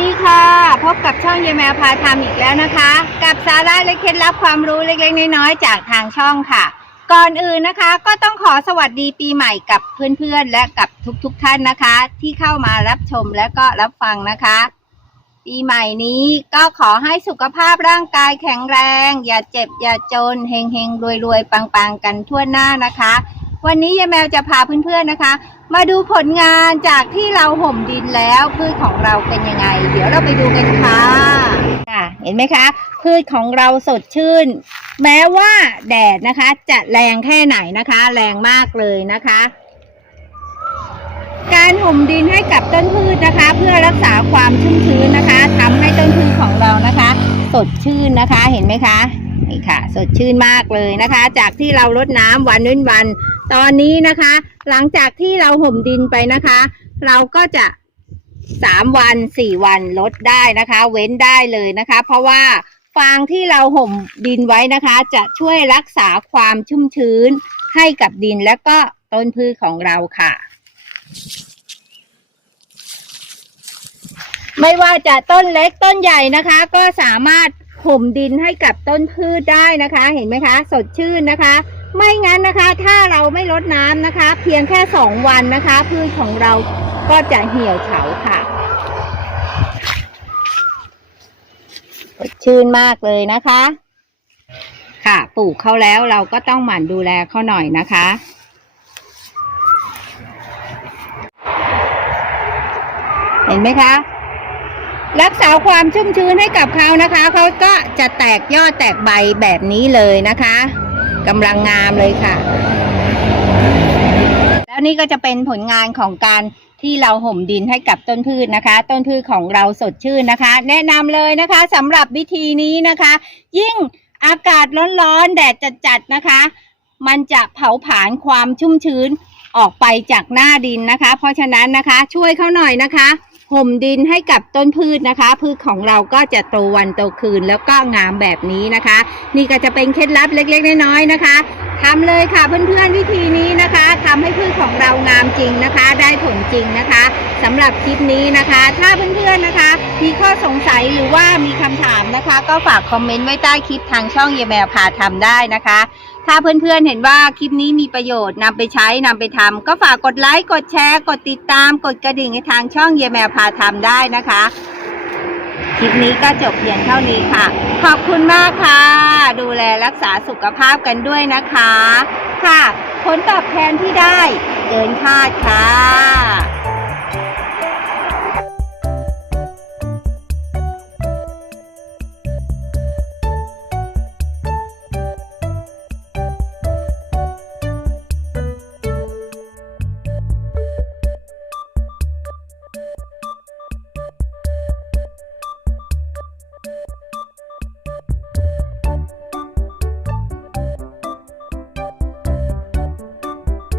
ดีค่ะ พบกับช่องเยแมวพาทำอีกแล้วนะคะ กับสาระและเคล็ดลับความรู้เล็กๆน้อยๆจากทางช่องค่ะ ก่อนอื่นนะคะก็ต้องขอสวัสดีปีใหม่กับเพื่อนๆ และกับทุกๆท่านนะคะ ที่เข้ามารับชมและก็รับฟังนะคะ ปีใหม่นี้ก็ขอให้สุขภาพร่างกายแข็งแรง อย่าเจ็บอย่าจนเฮงเฮงรวยรวยๆปังๆ กันทั่วหน้านะคะ วันนี้ยายแมวจะพาเพื่อนๆนะคะ มาดูผลงานจากที่เราห่มดินแล้วพืชของเราเป็นยังไง เดี๋ยวเราไปดูกันค่ะค่ะ เห็นไหมคะ พืชของเราสดชื่น แม้ว่าแดดนะคะ จะแรงแค่ไหนนะคะ แรงมากเลยนะคะ การห่มดินให้กับต้นพืชนะคะ เพื่อรักษาความชุ่มชื้นนะคะทำให้ต้นพืชของเรานะคะ สดชื่นนะคะเห็นไหมคะนี่ค่ะ สดชื่นมากเลยนะคะ จากที่เรารดน้ำวันเว้นวัน ตอนนี้นะคะ หลังจากที่เราห่มดินไปนะคะ เราก็จะสามวันสี่วันลดได้นะคะ เว้นได้เลยนะคะ เพราะว่าฟางที่เราห่มดินไว้นะคะ จะช่วยรักษาความชุ่มชื้นให้กับดินและก็ต้นพืชของเราค่ะ ไม่ว่าจะต้นเล็กต้นใหญ่นะคะ ก็สามารถ ห่มดินให้กับต้นพืชได้นะคะ เห็นไหมคะ สดชื่นนะคะ ไม่งั้นนะคะ ถ้าเราไม่ลดน้ำนะคะ เพียงแค่สองวันนะคะ พืชของเราก็จะเหี่ยวเฉาค่ะสดชื่นมากเลยนะคะ ค่ะปลูกเขาแล้วเราก็ต้องหมั่นดูแลเขาหน่อยนะคะเห็นไหมคะ รักษาความชุ่มชื้นให้กับเขานะคะ เขาก็จะแตกยอดแตกใบแบบนี้เลยนะคะกำลังงามเลยค่ะ แล้วนี่ก็จะเป็นผลงานของการที่เราห่มดินให้กับต้นพืชนะคะ ต้นพืชของเราสดชื่นนะคะ แนะนำเลยนะคะสำหรับวิธีนี้นะคะ ยิ่งอากาศร้อนๆแดดจัดๆนะคะ มันจะเผาผลาญความชุ่มชื้นออกไปจากหน้าดินนะคะ เพราะฉะนั้นนะคะ ช่วยเขาหน่อยนะคะ ห่มดินให้กับต้นพืชนะคะ พืชของเราก็จะโตวันโตคืนแล้วก็งามแบบนี้นะคะ นี่ก็จะเป็นเคล็ดลับเล็กๆน้อยๆนะคะทำเลยค่ะเพื่อนๆวิธีนี้นะคะทำให้พืชของเรางามจริงนะคะ ได้ผลจริงนะคะสำหรับคลิปนี้นะคะ ถ้าเพื่อนๆนะคะ มีข้อสงสัยหรือว่ามีคำถามนะคะ ก็ฝากคอมเมนต์ไว้ใต้คลิปทางช่องเยแมวพาทำได้นะคะ ถ้าเพื่อนๆเห็นว่าคลิปนี้มีประโยชน์นำไปใช้นำไปทำก็ฝากกดไลค์ กดแชร์ กดติดตาม กดกระดิ่งในทางช่องเยแมวพาทำได้นะคะ คลิปนี้ก็จบเพียงเท่านี้ค่ะ ขอบคุณมากค่ะ ดูแลรักษาสุขภาพกันด้วยนะคะ ค่ะ ผลตอบแทนที่ได้เกินคาดค่ะ